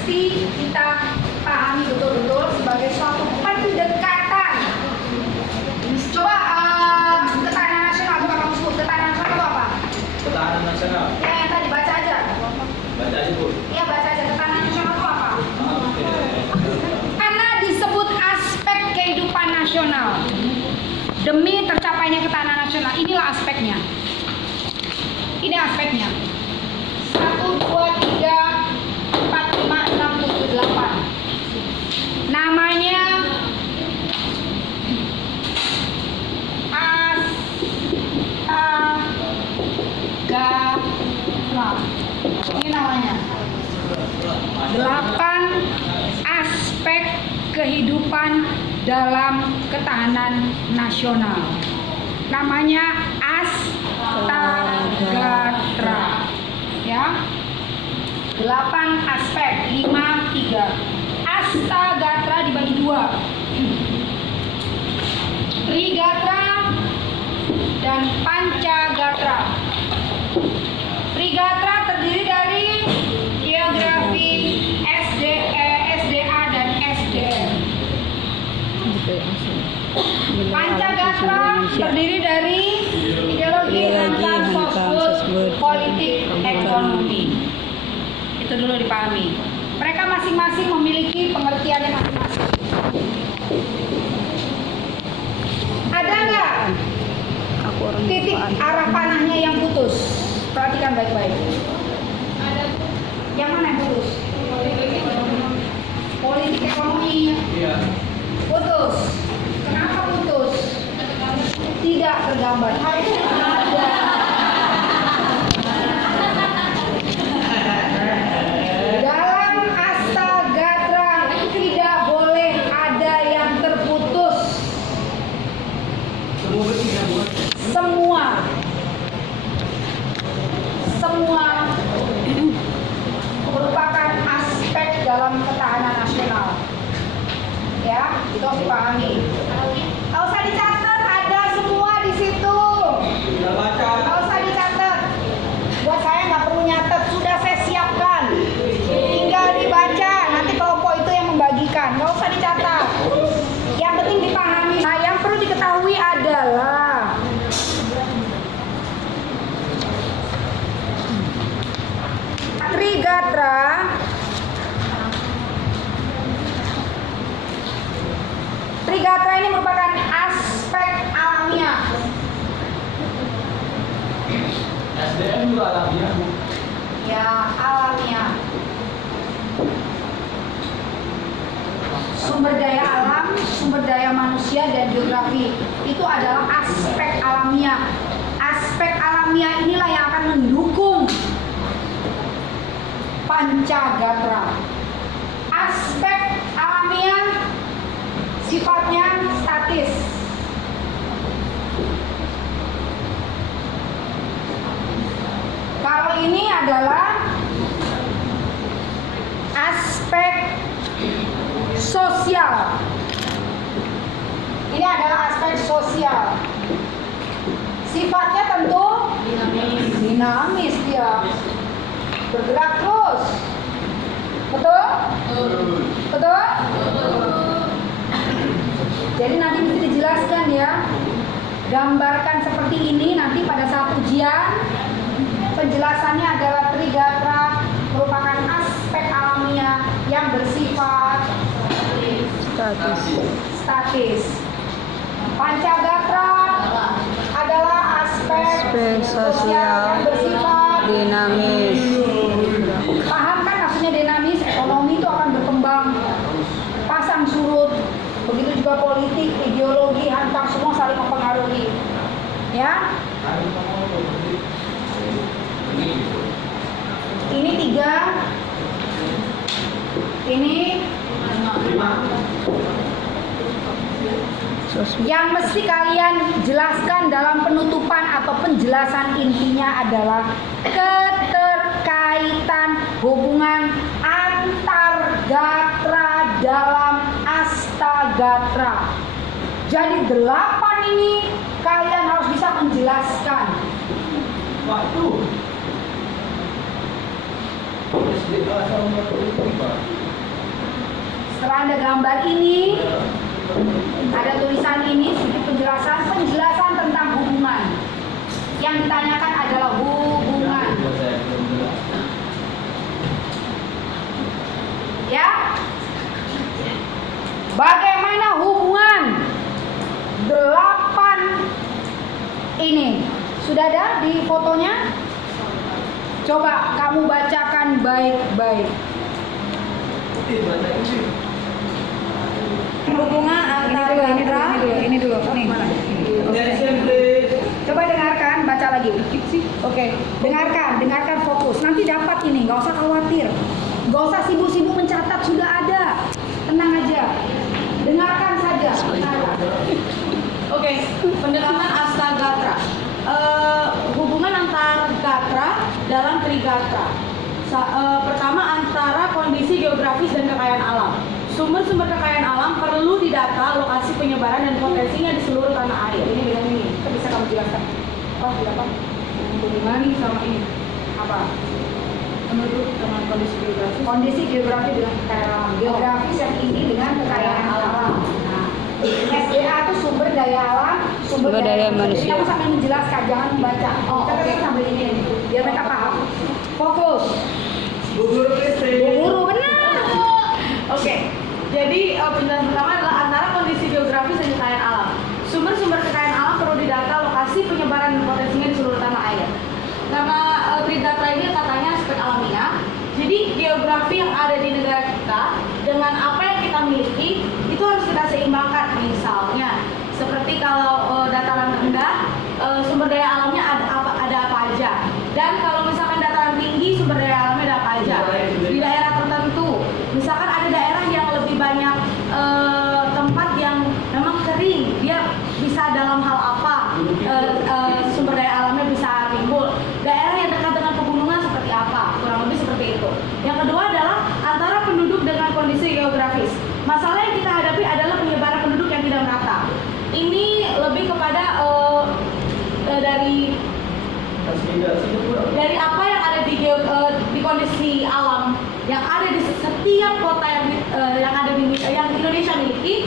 mesti kita pahami betul-betul sebagai suatu pendekatan. Coba ketahanan nasional, coba kamu sebut ketahanan nasional itu apa? Ketahanan nasional. Ya, yang tadi baca aja. Baca aja, Bu. Iya, baca aja. Ketahanan nasional itu apa? Karena disebut aspek kehidupan nasional. Demi tercapainya ketahanan nasional, inilah aspeknya. Ini aspeknya. 1, 2, 3, 4, 5, 6, 7, 8. Namanya Astagfirullah. Ini namanya 8 aspek kehidupan dalam ketahanan nasional. Namanya Astagatra. Ya. 8 aspek, 5, 3. Astagatra dibagi 2. Trigatra dan Pancagatra. Trigatra terdiri dari geografi, SDA dan SDM. Pancagatra terdiri dari ideologi tentang sosbud, politik, ekonomi. Itu dulu dipahami. Mereka masing-masing memiliki pengertiannya masing-masing. Ada nggak titik arah panahnya yang putus? Perhatikan baik-baik. Ada. Yang mana yang putus? Politik ekonomi. Iya. Putus. Kenapa putus? Tidak tergambar. Harusnya ada. Dalam Astagatra tidak boleh ada yang terputus. Semua merupakan aspek dalam ketahanan nasional. Ya, itu harus dipahami. Nggak usah dicatat, ada semua di situ. Nggak usah dicatat. Buat saya nggak perlu nyatet, sudah saya siapkan. Tinggal dibaca, nanti kelompok itu yang membagikan. Nggak usah dicatat. Yang penting dipahami. Nah, yang perlu diketahui adalah Trigatra ini merupakan aspek alamiah. SDM juga alamiah, Bu. Ya, alamiah. Sumber daya alam, sumber daya manusia, dan geografi itu adalah aspek alamiah. Aspek alamiah inilah yang akan mendukung Pancagatra. Aspek alamiah sifatnya statis. Kalau ini adalah aspek sosial. Ini adalah aspek sosial. Sifatnya tentu dinamis dia. Bergerak terus. Betul? Betul? Jadi nanti mesti dijelaskan ya. Gambarkan seperti ini nanti pada saat ujian. Penjelasannya adalah Trigatra merupakan aspek alamiah yang bersifat statis. Pancagatra adalah aspek sosial yang bersifat dinamis. Paham kan maksudnya dinamis? Ekonomi itu akan berkembang pasang surut. Begitu juga politik, ideologi, hantam semua saling mempengaruhi. Ya. Ini 3. Ini 5. Yang mesti kalian jelaskan dalam penutupan atau penjelasan intinya adalah keterkaitan hubungan antar gatra dalam Astagatra. Jadi 8 ini kalian harus bisa menjelaskan. Waduh. Setelah Anda gambar ini, ada tulisan ini, sedikit penjelasan tentang hubungan. Yang ditanyakan adalah hubungan. Ya, bagaimana hubungan 8 ini? Sudah ada di fotonya? Coba kamu bacakan baik-baik. Hubungan antara Ini dulu. Coba dengarkan, baca lagi. Oke, dengarkan fokus. Nanti dapat ini, nggak usah khawatir. Nggak usah sibuk-sibuk mencatat, sudah ada. Tenang aja. Dengarkan saja. Oke, pendekatan Astagatra. Hubungan antar gatra dalam trigatra. Pertama, antara kondisi geografis dan kekayaan alam. Sumber-sumber kekayaan alam perlu didata lokasi penyebaran dan potensinya di seluruh tanah air. Ini bilang ini, bisa kamu jelaskan. Oh, apa? Hubungan sama ini. Apa? Penduduk dengan kondisi geografis. Kondisi geografi dengan kekayaan alam. Geografis yang ini dengan kekayaan alam. Nah, SDA itu sumber daya alam, sumber daya manusia. Jadi kamu sambil menjelaskan, jangan membaca. Oh, oke. Sambil ini, biar mereka paham. Fokus. Bu Guru, benar. Oke, jadi penjelasan pertama adalah antara kondisi geografis dan kekayaan alam. Sumber-sumber kekayaan alam perlu didata lokasi penyebaran dan potensinya di seluruh tanah air. Karena trigatra ini katanya aspek alamiah, jadi geografi yang ada di negara kita dengan apa yang kita miliki itu harus kita seimbangkan. Misalnya, seperti kalau dataran rendah, sumber daya alamnya ada apa aja. Dan kalau misalkan dataran tinggi, sumber daya alamnya ada apa aja. Di daerah tertentu, misalkan ada daerah yang lebih banyak tempat yang memang kering, dia bisa dalam hal apa sumber daya alamnya bisa timbul. Daerah yang dekat dengan pegunungan seperti apa, kurang lebih seperti itu. Yang kedua adalah antara penduduk dengan kondisi geografis. Masalah yang kita hadapi adalah penyebaran penduduk yang tidak merata. Ini lebih kepada dari apa yang ada di kondisi alam yang ada di setiap kota yang Indonesia miliki.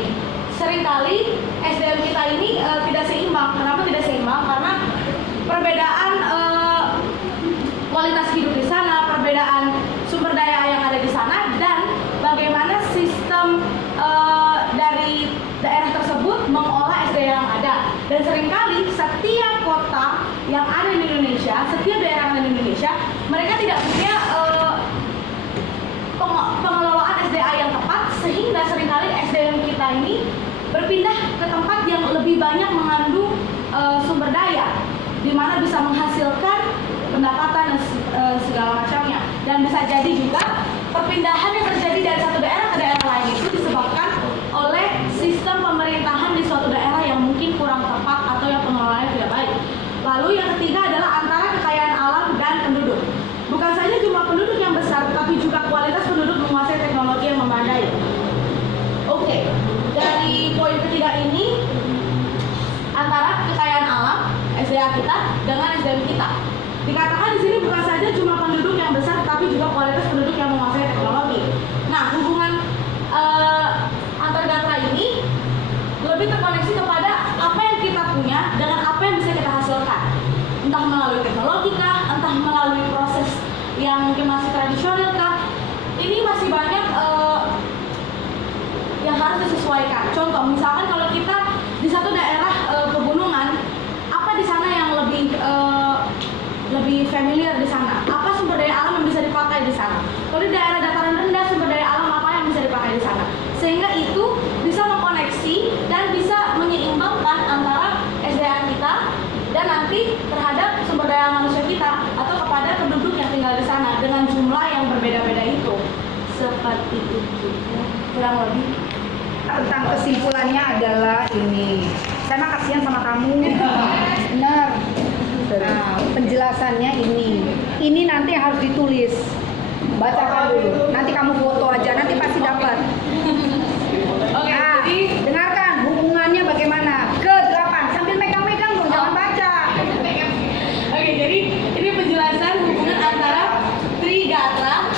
Seringkali SDM kita ini tidak seimbang. Kenapa tidak seimbang? Karena perbedaan kualitas hidup di sana, perbedaan sumber daya yang ada di sana, dan bagaimana sistem dari daerah tersebut mengolah SDM yang ada. Dan seringkali setiap kota yang ada di Indonesia, setiap daerah yang ada di Indonesia, mereka tidak punya pengelolaan SDA yang tepat, sehingga seringkali SDM kita ini berpindah ke tempat yang lebih banyak mengandung sumber daya, di mana bisa menghasilkan pendapatan dan segala macamnya. Dan bisa jadi juga perpindahan yang terjadi dari satu daerah ke daerah lain itu disebabkan oleh sistem pemerintahan di suatu daerah yang mungkin kurang tepat atau yang pengelolaannya tidak baik. Lalu yang ketiga adalah antara kekayaan alam dan penduduk. Bukan saja jumlah penduduk yang besar, tapi juga kualitas penduduk menguasai teknologi yang memadai. Oke, dari poin ketiga ini, antara kekayaan alam, SDA kita, dengan SDM kita. Dikatakan di sini bukan saja jumlah penduduk yang besar, tapi juga kualitas penduduk yang menguasai teknologi. Nah, hubungan antar gatra ini lebih terkoneksi kepada apa yang kita punya dengan apa yang bisa kita hasilkan. Entah melalui teknologi kah, entah melalui proses yang mungkin masih tradisional kah. Ini masih banyak yang harus disesuaikan. Contoh, misalkan kalau kita di satu daerah pegunungan, apa di sana yang lebih familiar di sana? Apa sumber daya alam yang bisa dipakai di sana? Kalau di daerah dataran rendah, sumber daya alam apa yang bisa dipakai di sana? Sehingga itu bisa mengkoneksi dan bisa menyeimbangkan antara SDA kita dan nanti terhadap sumber daya manusia kita atau kepada penduduk yang tinggal di sana dengan jumlah yang berbeda-beda itu. Seperti itu. Kurang lebih. Tentang kesimpulannya adalah ini. Saya mah kasihan sama kamu. Benar. Nah, penjelasannya ini. Ini nanti harus ditulis. Bacakan dulu. Nanti kamu foto aja, nanti pasti dapat. Oke, Nah, jadi dengarkan hubungannya bagaimana. Ke-8 sambil megang-megang dong, jangan baca. Oke, jadi ini penjelasan hubungan antara trigatra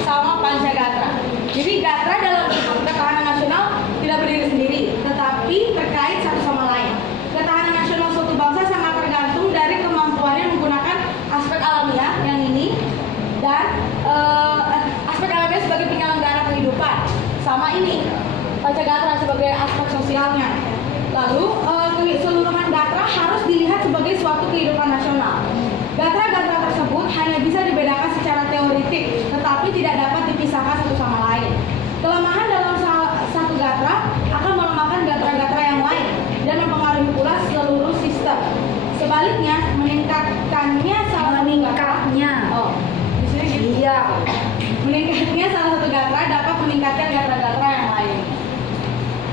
pertama ini pancagatra sebagai aspek sosialnya. Lalu keseluruhan gatra harus dilihat sebagai suatu kehidupan nasional. Gatra-gatra tersebut hanya bisa dibedakan secara teoritik, tetapi tidak dapat dipisahkan satu sama lain. Kelemahan dalam satu gatra akan melemahkan gatra-gatra yang lain dan mempengaruhi pula seluruh sistem. Sebaliknya, meningkat